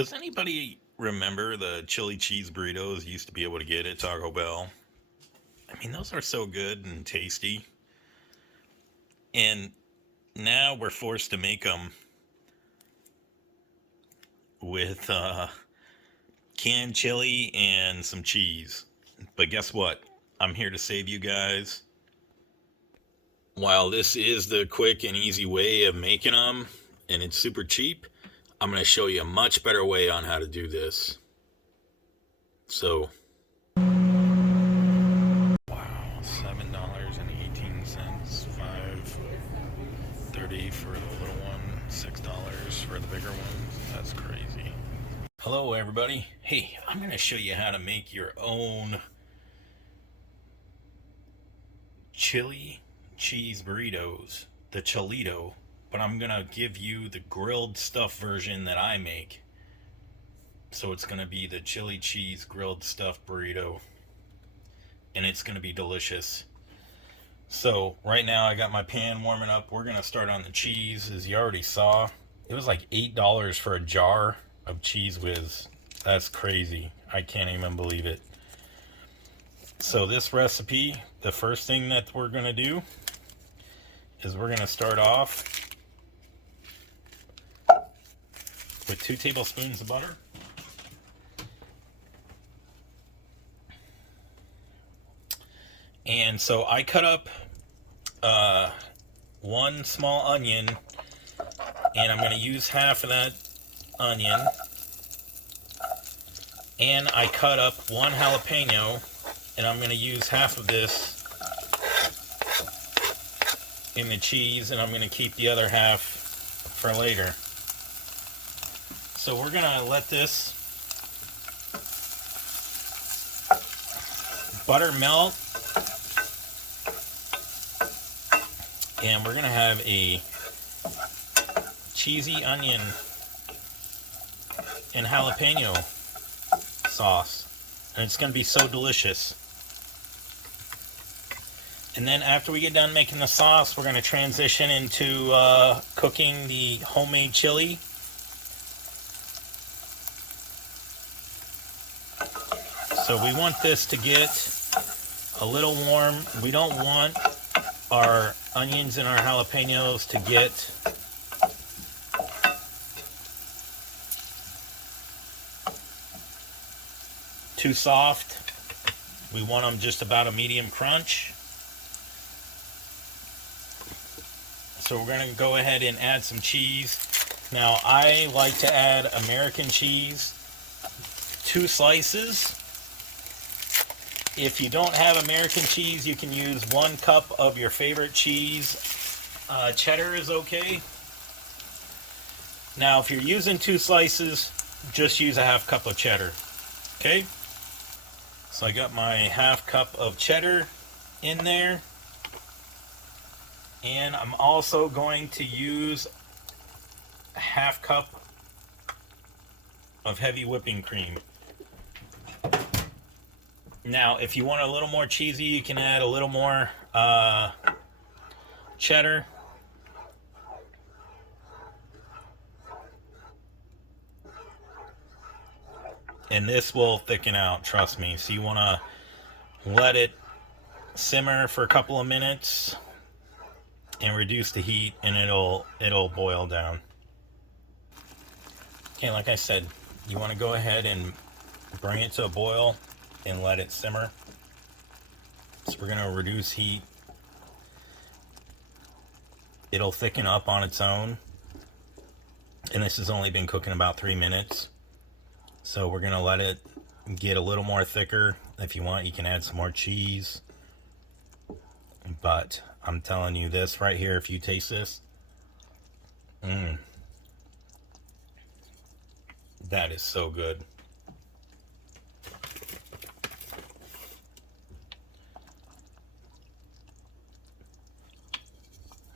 Does anybody remember the chili cheese burritos you used to be able to get at Taco Bell? I mean, those are so good and tasty. And now we're forced to make them with canned chili and some cheese. But guess what? I'm here to save you guys. While this is the quick and easy way of making them, and it's super cheap, I'm going to show you a much better way on how to do this. So, wow, $7.18, $5.30 for the little one, $6 for the bigger ones. That's crazy. Hello, everybody. Hey, I'm going to show you how to make your own chili cheese burritos, the Chilito, but I'm going to give you the grilled stuff version that I make. So it's going to be the chili cheese grilled stuffed burrito, and it's going to be delicious. So right now I got my pan warming up. We're going to start on the cheese. As you already saw, it was like $8 for a jar of Cheese Whiz. That's crazy. I can't even believe it. So this recipe, the first thing that we're going to do is we're going to start off with 2 tablespoons of butter. And so I cut up 1 small onion, and I'm going to use half of that onion. And I cut up 1 jalapeno, and I'm going to use half of this in the cheese, and I'm going to keep the other half for later. So we're going to let this butter melt, and we're going to have a cheesy onion and jalapeno sauce, and it's going to be so delicious. And then after we get done making the sauce, we're going to transition into cooking the homemade chili. So we want this to get a little warm. We don't want our onions and our jalapenos to get too soft. We want them just about a medium crunch. So we're going to go ahead and add some cheese. Now I like to add American cheese, 2 slices. If you don't have American cheese, you can use 1 cup of your favorite cheese. Cheddar is okay. Now if you're using 2 slices, just use a half cup of cheddar. Okay? So I got my half cup of cheddar in there. And I'm also going to use a half cup of heavy whipping cream. Now, if you want a little more cheesy, you can add a little more cheddar. And this will thicken out, trust me. So you want to let it simmer for a couple of minutes and reduce the heat, and it'll boil down. Okay, like I said, you want to go ahead and bring it to a boil and let it simmer. So we're going to reduce heat. It'll thicken up on its own, and this has only been cooking about 3 minutes. So we're going to let it get a little more thicker. If you want, you can add some more cheese. But I'm telling you, this right here, if you taste this, that is so good.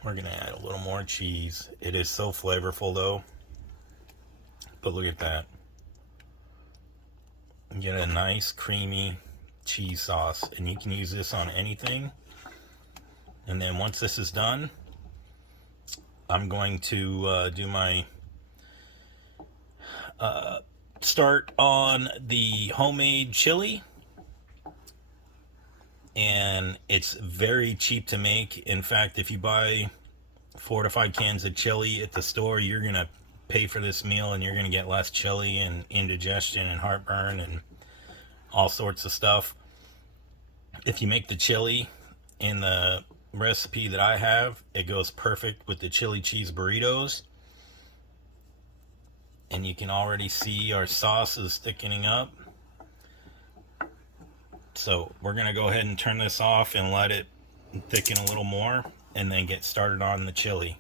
We're going to add a little more cheese. It is so flavorful though. But look at that. You get a nice creamy cheese sauce, and you can use this on anything. And then once this is done, I'm going to do my start on the homemade chili, and it's very cheap to make. In fact, if you buy 4 to 5 cans of chili at the store, you're gonna pay for this meal and you're gonna get less chili and indigestion and heartburn and all sorts of stuff. If you make the chili in the recipe that I have, it goes perfect with the chili cheese burritos. And you can already see our sauce is thickening up. So we're gonna go ahead and turn this off and let it thicken a little more, and then get started on the chili.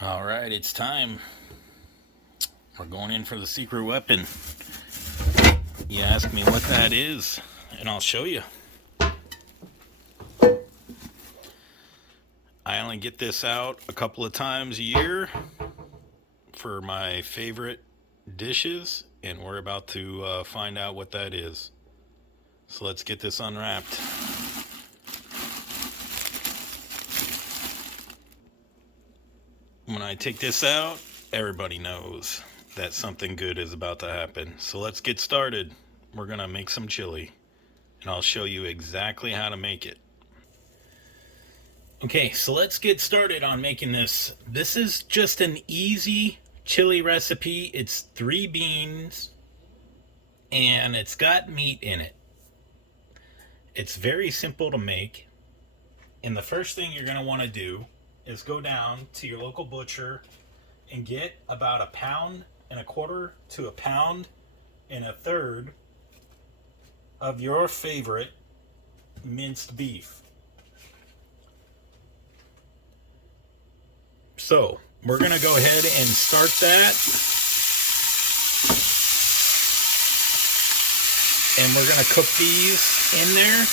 All right, it's time. We're going in for the secret weapon. You ask me what that is, and I'll show you. I only get this out a couple of times a year for my favorite dishes, and we're about to find out what that is. So let's get this unwrapped. When I take this out, everybody knows that something good is about to happen. So let's get started. We're gonna make some chili, and I'll show you exactly how to make it. Okay, so let's get started on making this. This is just an easy chili recipe. It's 3 beans, and it's got meat in it. It's very simple to make. And the first thing you're gonna wanna do is go down to your local butcher and get about 1.25 pounds to 1.33 pounds of your favorite minced beef. So we're gonna go ahead and start that, and we're gonna cook these in there.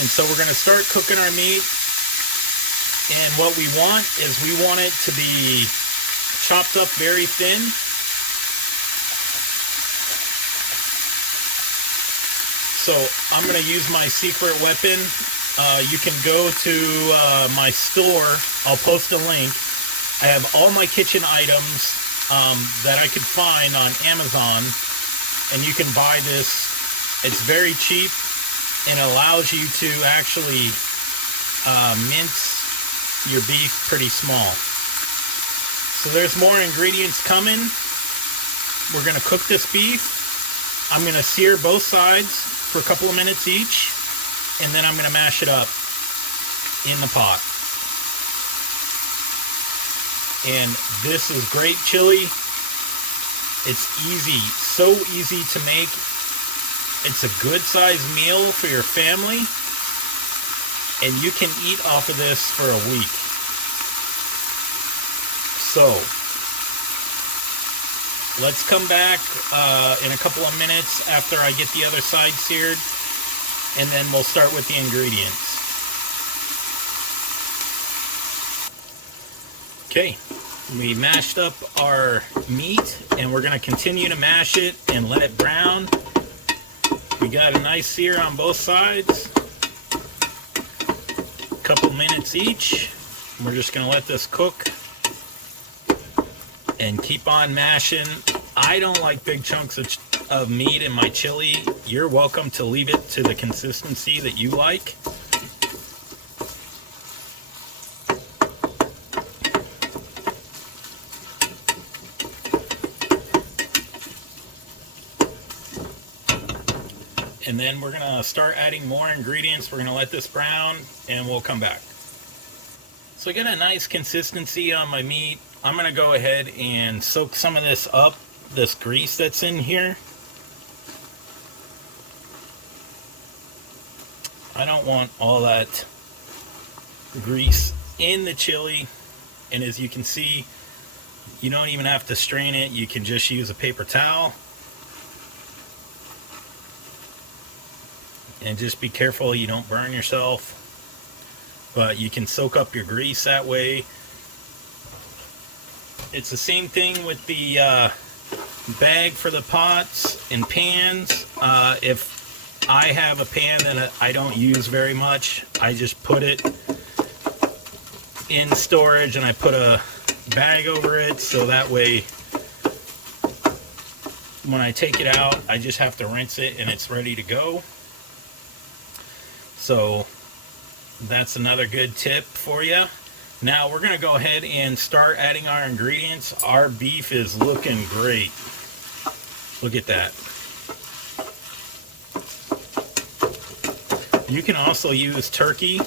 And so we're gonna start cooking our meat, and what we want is we want it to be chopped up very thin. So I'm going to use my secret weapon. You can go to my store. I'll post a link. I have all my kitchen items that I could find on Amazon, and you can buy this. It's very cheap and allows you to actually mince your beef pretty small. So there's more ingredients coming. We're going to cook this beef. I'm going to sear both sides for a couple of minutes each, and then I'm going to mash it up in the pot. And this is great chili. It's easy, so easy to make. It's a good sized meal for your family, and you can eat off of this for a week. So let's come back in a couple of minutes after I get the other side seared, and then we'll start with the ingredients. Okay, we mashed up our meat, and we're going to continue to mash it and let it brown. We got a nice sear on both sides, a couple minutes each. We're just going to let this cook and keep on mashing. I don't like big chunks of meat in my chili. You're welcome to leave it to the consistency that you like. And then we're gonna start adding more ingredients. We're gonna let this brown, and we'll come back. So I got a nice consistency on my meat. I'm gonna go ahead and soak some of this up, this grease that's in here. I don't want all that grease in the chili. And as you can see, you don't even have to strain it. You can just use a paper towel. And just be careful you don't burn yourself. But you can soak up your grease that way. It's the same thing with the bag for the pots and pans. If I have a pan that I don't use very much. I just put it in storage and I put a bag over it, so that way when I take it out, I just have to rinse it and it's ready to go. So that's another good tip for you. Now we're going to go ahead and start adding our ingredients. Our beef is looking great. Look at that. You can also use turkey.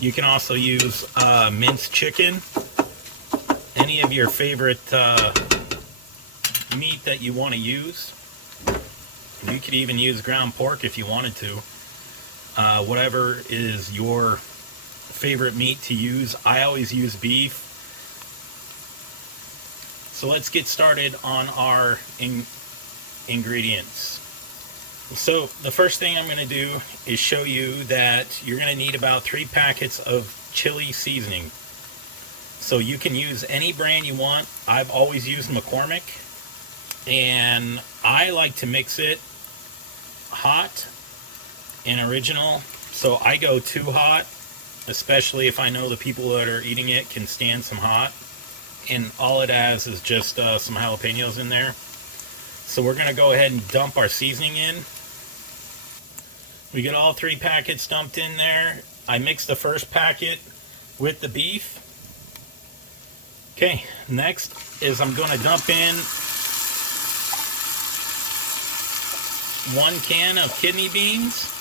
You can also use minced chicken. Any of your favorite meat that you want to use. You could even use ground pork if you wanted to. Whatever is your favorite meat to use. I always use beef. So let's get started on our ingredients. So the first thing I'm going to do is show you that you're going to need about 3 packets of chili seasoning. So you can use any brand you want. I've always used McCormick, and I like to mix it hot and original. So I go too hot, especially if I know the people that are eating it can stand some hot. And all it has is just some jalapenos in there. So we're going to go ahead and dump our seasoning in. We get all 3 packets dumped in there. I mixed the first packet with the beef. Okay, next is I'm going to dump in 1 can of kidney beans.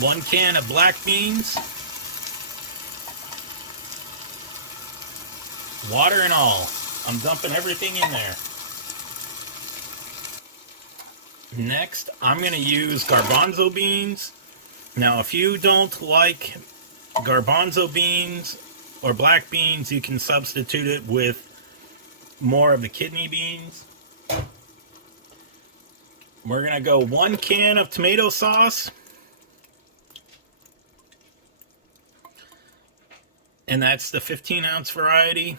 1 can of black beans, water and all. I'm dumping everything in there. Next, I'm going to use garbanzo beans. Now, if you don't like garbanzo beans or black beans, you can substitute it with more of the kidney beans. We're going to go 1 can of tomato sauce. And that's the 15-ounce variety.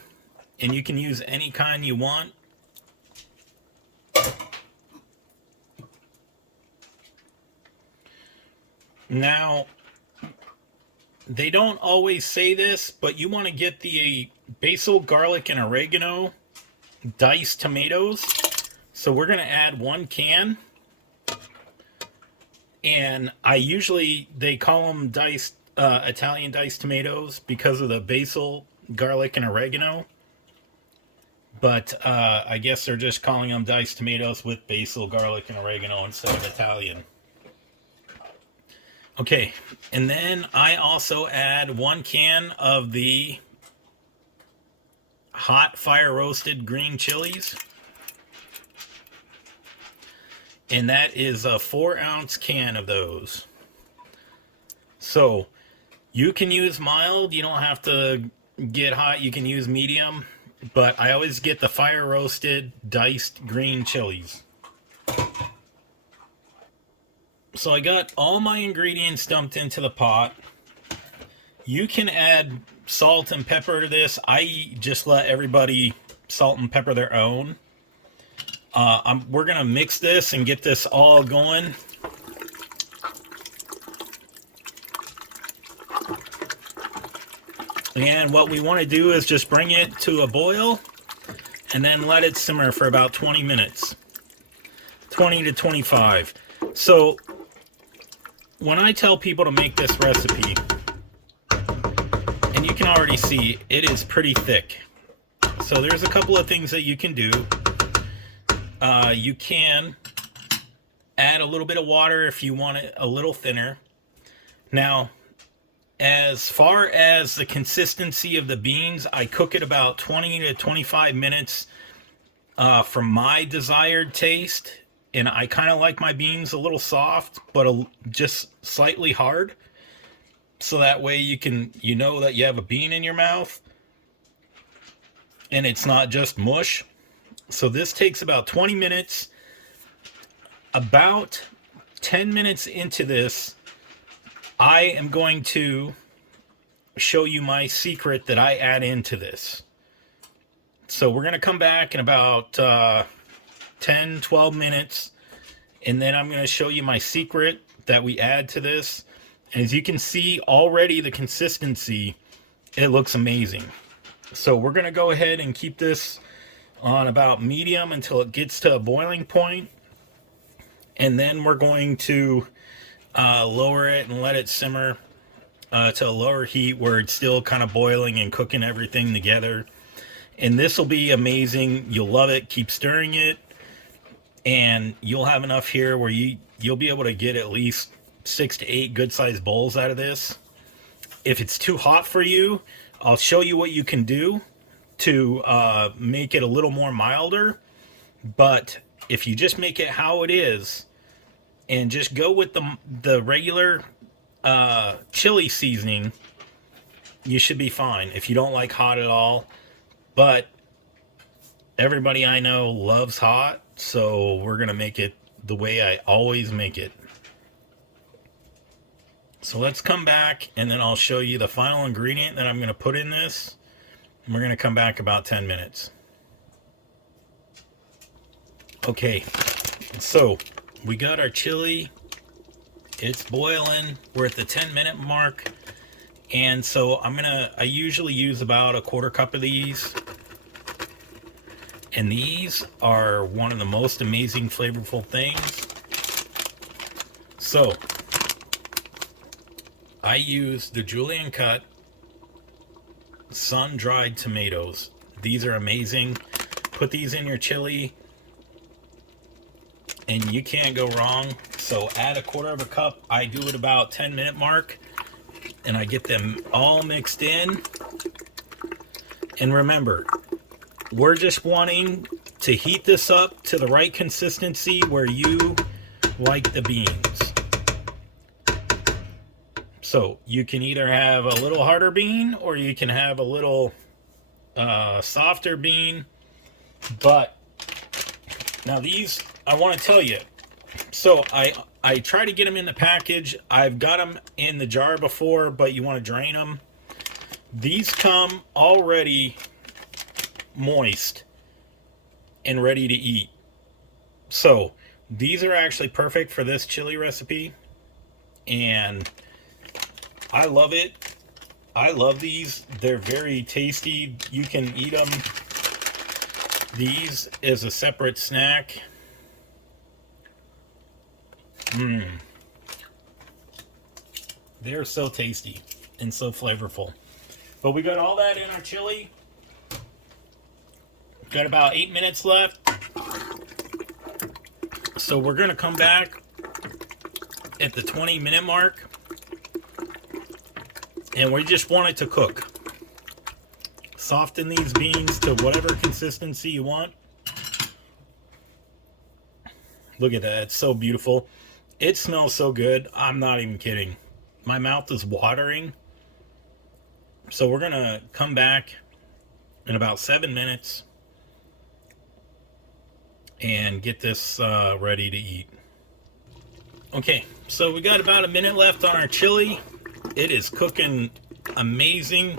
And you can use any kind you want. Now, they don't always say this, but you want to get the basil, garlic, and oregano diced tomatoes. So we're going to add 1 can. And I usually, they call them diced Italian diced tomatoes because of the basil, garlic, and oregano. But I guess they're just calling them diced tomatoes with basil, garlic, and oregano instead of Italian. Okay, and then I also add 1 can of the hot fire roasted green chilies. And that is a 4-ounce can of those. So you can use mild, you don't have to get hot, you can use medium, but I always get the fire roasted diced green chilies. So I got all my ingredients dumped into the pot. You can add salt and pepper to this. I just let everybody salt and pepper their own. We're going to mix this and get this all going. And what we want to do is just bring it to a boil and then let it simmer for about 20 minutes. 20 to 25. So when I tell people to make this recipe, and you can already see it is pretty thick. So there's a couple of things that you can do. You can add a little bit of water if you want it a little thinner. Now, as far as the consistency of the beans, I cook it about 20 to 25 minutes from my desired taste. And I kind of like my beans a little soft, but just slightly hard. So that way you know that you have a bean in your mouth. And it's not just mush. So this takes about 20 minutes. About 10 minutes into this, I am going to show you my secret that I add into this. So we're going to come back in about 10, 12 minutes. And then I'm going to show you my secret that we add to this. And as you can see already, the consistency, it looks amazing. So we're going to go ahead and keep this on about medium until it gets to a boiling point. And then we're going to lower it and let it simmer to a lower heat where it's still kind of boiling and cooking everything together. And this will be amazing. You'll love it. Keep stirring it. And you'll have enough here where you'll be able to get at least 6 to 8 good-sized bowls out of this. If it's too hot for you, I'll show you what you can do to make it a little more milder. But if you just make it how it is and just go with the regular chili seasoning, you should be fine if you don't like hot at all. But everybody I know loves hot, so we're going to make it the way I always make it. So let's come back, and then I'll show you the final ingredient that I'm going to put in this. And we're going to come back about 10 minutes. Okay, so we got our chili. It's boiling. We're at the 10-minute mark. And so I usually use about a quarter cup of these. And these are one of the most amazing flavorful things. So I use the julienne cut sun-dried tomatoes. These are amazing. Put these in your chili and you can't go wrong. So add a quarter of a cup. I do it about 10-minute mark and I get them all mixed in. And remember, we're just wanting to heat this up to the right consistency where you like the beans. So you can either have a little harder bean or you can have a little softer bean. But now these, I want to tell you, so I try to get them in the package. I've got them in the jar before, but you want to drain them. These come already moist and ready to eat. So these are actually perfect for this chili recipe, and I love it. I love these. They're very tasty. You can eat them. These as a separate snack. They're so tasty and so flavorful. But we got all that in our chili. Got about 8 minutes left. So we're going to come back at the 20-minute mark. And we just want it to cook. Soften these beans to whatever consistency you want. Look at that. It's so beautiful. It smells so good. I'm not even kidding. My mouth is watering. So we're going to come back in about 7 minutes and get this ready to eat. Okay, so we got about a minute left on our chili. It is cooking amazing.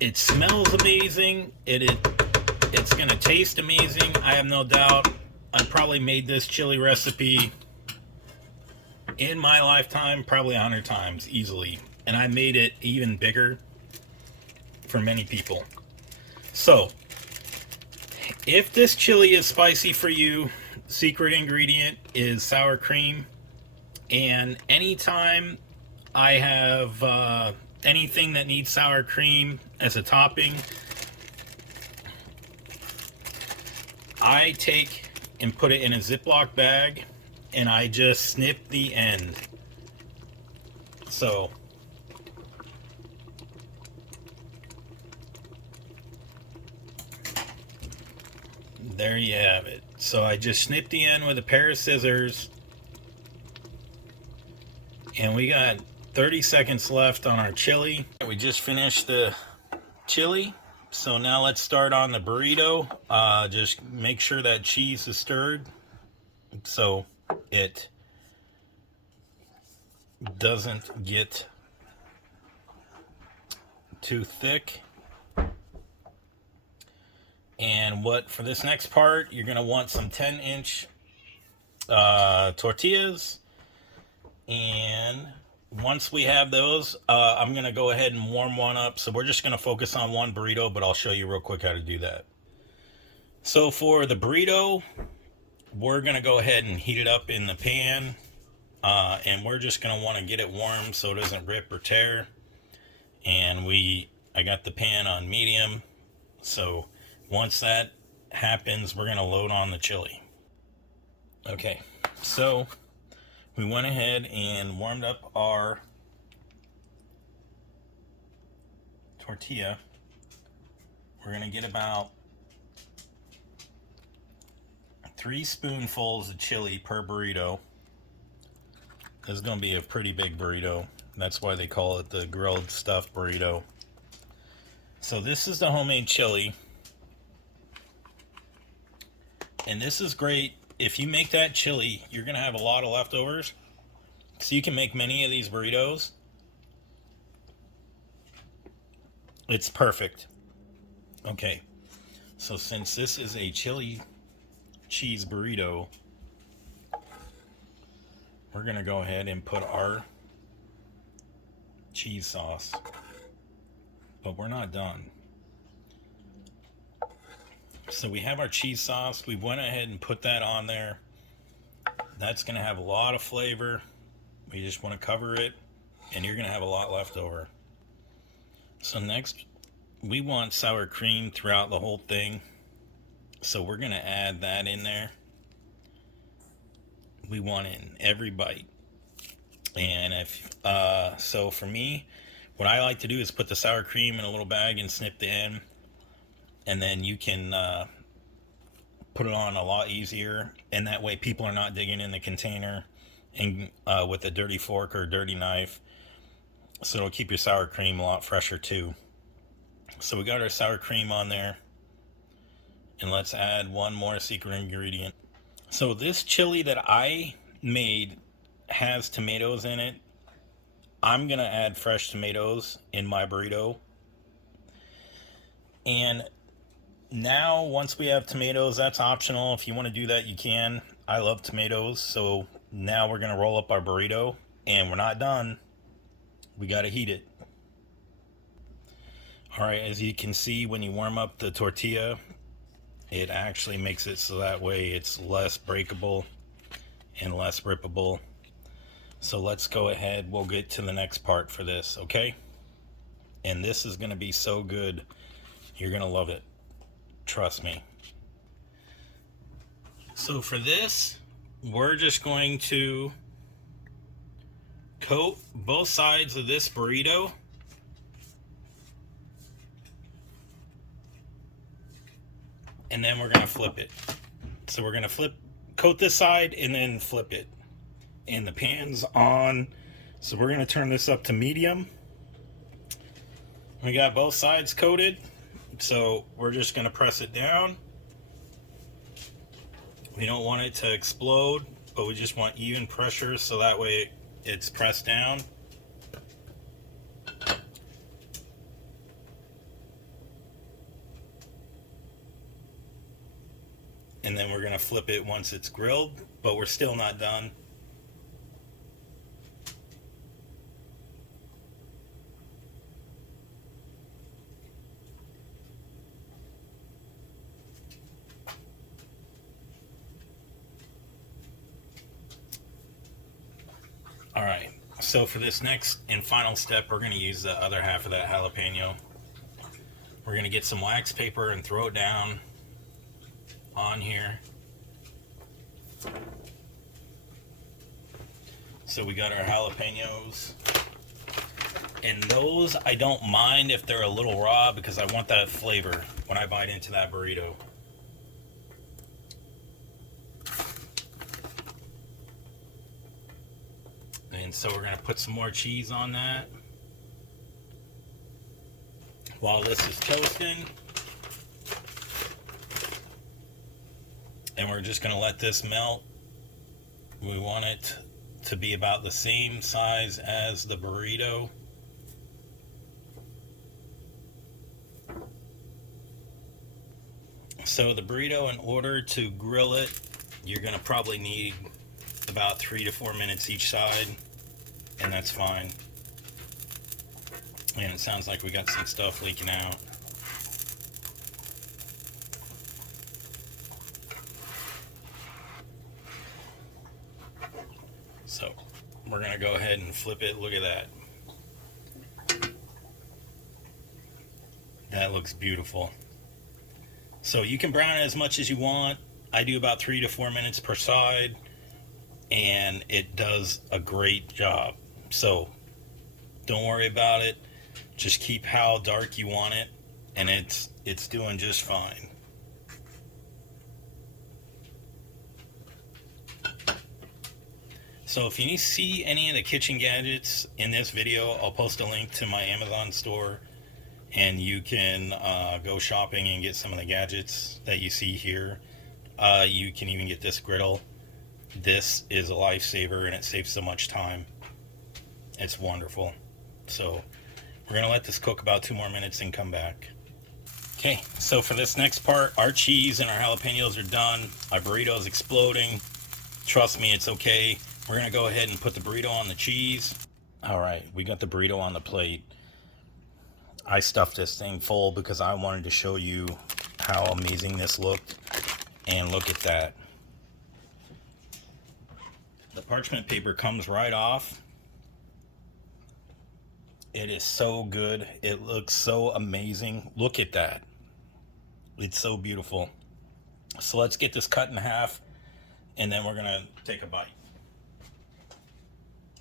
It smells amazing. It's gonna taste amazing. I have no doubt. I probably made this chili recipe in my lifetime probably 100 times easily, and I made it even bigger for many people. So if this chili is spicy for you, secret ingredient is sour cream. And anytime I have anything that needs sour cream as a topping, I take and put it in a Ziploc bag and I just snip the end. So there you have it. So I just snipped the end with a pair of scissors. And we got 30 seconds left on our chili. We just finished the chili. So now let's start on the burrito. Just make sure that cheese is stirred so it doesn't get too thick. And what for this next part, you're gonna want some 10-inch tortillas. And once we have those, I'm gonna go ahead and warm one up. So we're just gonna focus on one burrito, but I'll show you real quick how to do that. So for the burrito, we're gonna go ahead and heat it up in the pan, and we're just gonna want to get it warm so it doesn't rip or tear. And I got the pan on medium, so once that happens, we're gonna load on the chili. Okay, so we went ahead and warmed up our tortilla. We're gonna get about 3 spoonfuls of chili per burrito. This is gonna be a pretty big burrito. That's why they call it the grilled stuffed burrito. So this is the homemade chili. And this is great. If you make that chili, you're gonna have a lot of leftovers. So you can make many of these burritos. It's perfect. Okay. So since this is a chili cheese burrito, we're gonna go ahead and put our cheese sauce. But we're not done. So we have our cheese sauce. We went ahead and put that on there. That's going to have a lot of flavor. We just want to cover it, and you're going to have a lot left over. So next, we want sour cream throughout the whole thing. So we're going to add that in there. We want it in every bite. And so for me, what I like to do is put the sour cream in a little bag and snip the end. And then you can put it on a lot easier, and that way people are not digging in the container and with a dirty fork or a dirty knife. So it'll keep your sour cream a lot fresher too. So we got our sour cream on there, and let's add one more secret ingredient. So this chili that I made has tomatoes in it. I'm gonna add fresh tomatoes in my burrito. And now, once we have tomatoes, that's optional. If you want to do that, you can. I love tomatoes. So now we're going to roll up our burrito, and we're not done. We got to heat it. All right, as you can see, when you warm up the tortilla, it actually makes it so that way it's less breakable and less rippable. So let's go ahead. We'll get to the next part for this, okay? And this is going to be so good. You're going to love it. Trust me. So for this, we're just going to coat both sides of this burrito. And then we're going to flip it. So we're going to coat this side and then flip it. And the pan's on. So we're going to turn this up to medium. We got both sides coated. So we're just going to press it down. We don't want it to explode, but we just want even pressure so that way it's pressed down. And then we're going to flip it once it's grilled, but we're still not done. Alright, so for this next and final step, we're going to use the other half of that jalapeno. We're going to get some wax paper and throw it down on here. So we got our jalapenos. And those, I don't mind if they're a little raw because I want that flavor when I bite into that burrito. And so we're going to put some more cheese on that. While this is toasting. And we're just going to let this melt. We want it to be about the same size as the burrito. So the burrito, in order to grill it, you're gonna probably need about 3 to 4 minutes each side, and that's fine. And it sounds like we got some stuff leaking out. So we're gonna go ahead and flip it. Look at that. That looks beautiful. So you can brown it as much as you want. I do about 3 to 4 minutes per side, and it does a great job. So don't worry about it. Just keep how dark you want it, and it's doing just fine. So if you see any of the kitchen gadgets in this video, I'll post a link to my Amazon store, and you can go shopping and get some of the gadgets that you see here. You can even get this griddle. This is a lifesaver, and it saves so much time. It's wonderful. So we're gonna let this cook about 2 more minutes and come back. Okay, so for this next part, our cheese and our jalapenos are done. Our burrito is exploding. Trust me, it's okay. We're gonna go ahead and put the burrito on the cheese. All right, we got the burrito on the plate. I stuffed this thing full because I wanted to show you how amazing this looked. And look at that. The parchment paper comes right off. It is so good. It looks so amazing. Look at that. It's so beautiful. So let's get this cut in half, and then we're gonna take a bite.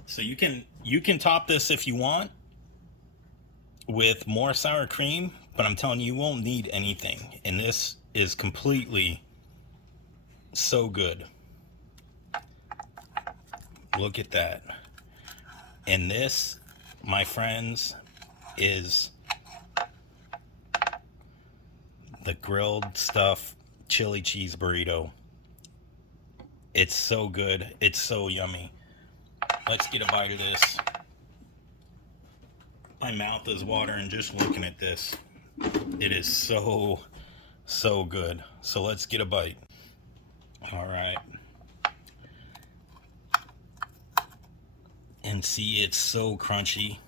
So you can top this if you want with more sour cream, but I'm telling you, you won't need anything. And this is completely so good. Look at that. And this, my friends, is the grilled stuff chili cheese burrito. It's so good. It's so yummy. Let's get a bite of this. My mouth is watering just looking at this. It is so good. So let's get a bite. All right. And see, it's so crunchy.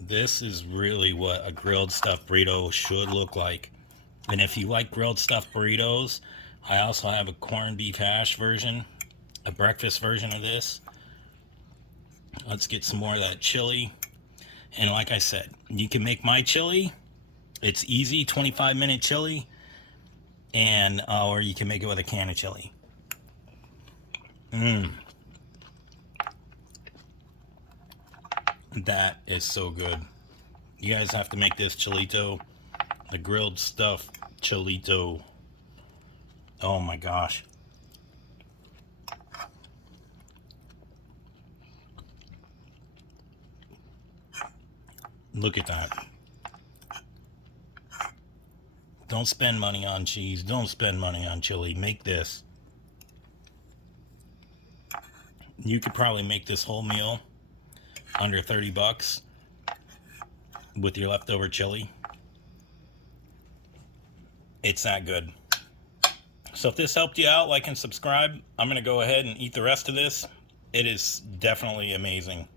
This is really what a grilled stuffed burrito should look like. And if you like grilled stuffed burritos, I also have a corned beef hash version, a breakfast version of this. Let's get some more of that chili. And like I said, you can make my chili. It's easy, 25-minute chili. And or you can make it with a can of chili. That is so good. You guys have to make this Chilito, the grilled stuff Chilito. Oh my gosh. Look at that. Don't spend money on cheese. Don't spend money on chili. Make this. You could probably make this whole meal under 30 bucks with your leftover chili. It's that good. So if this helped you out, like and subscribe. I'm going to go ahead and eat the rest of this. It is definitely amazing.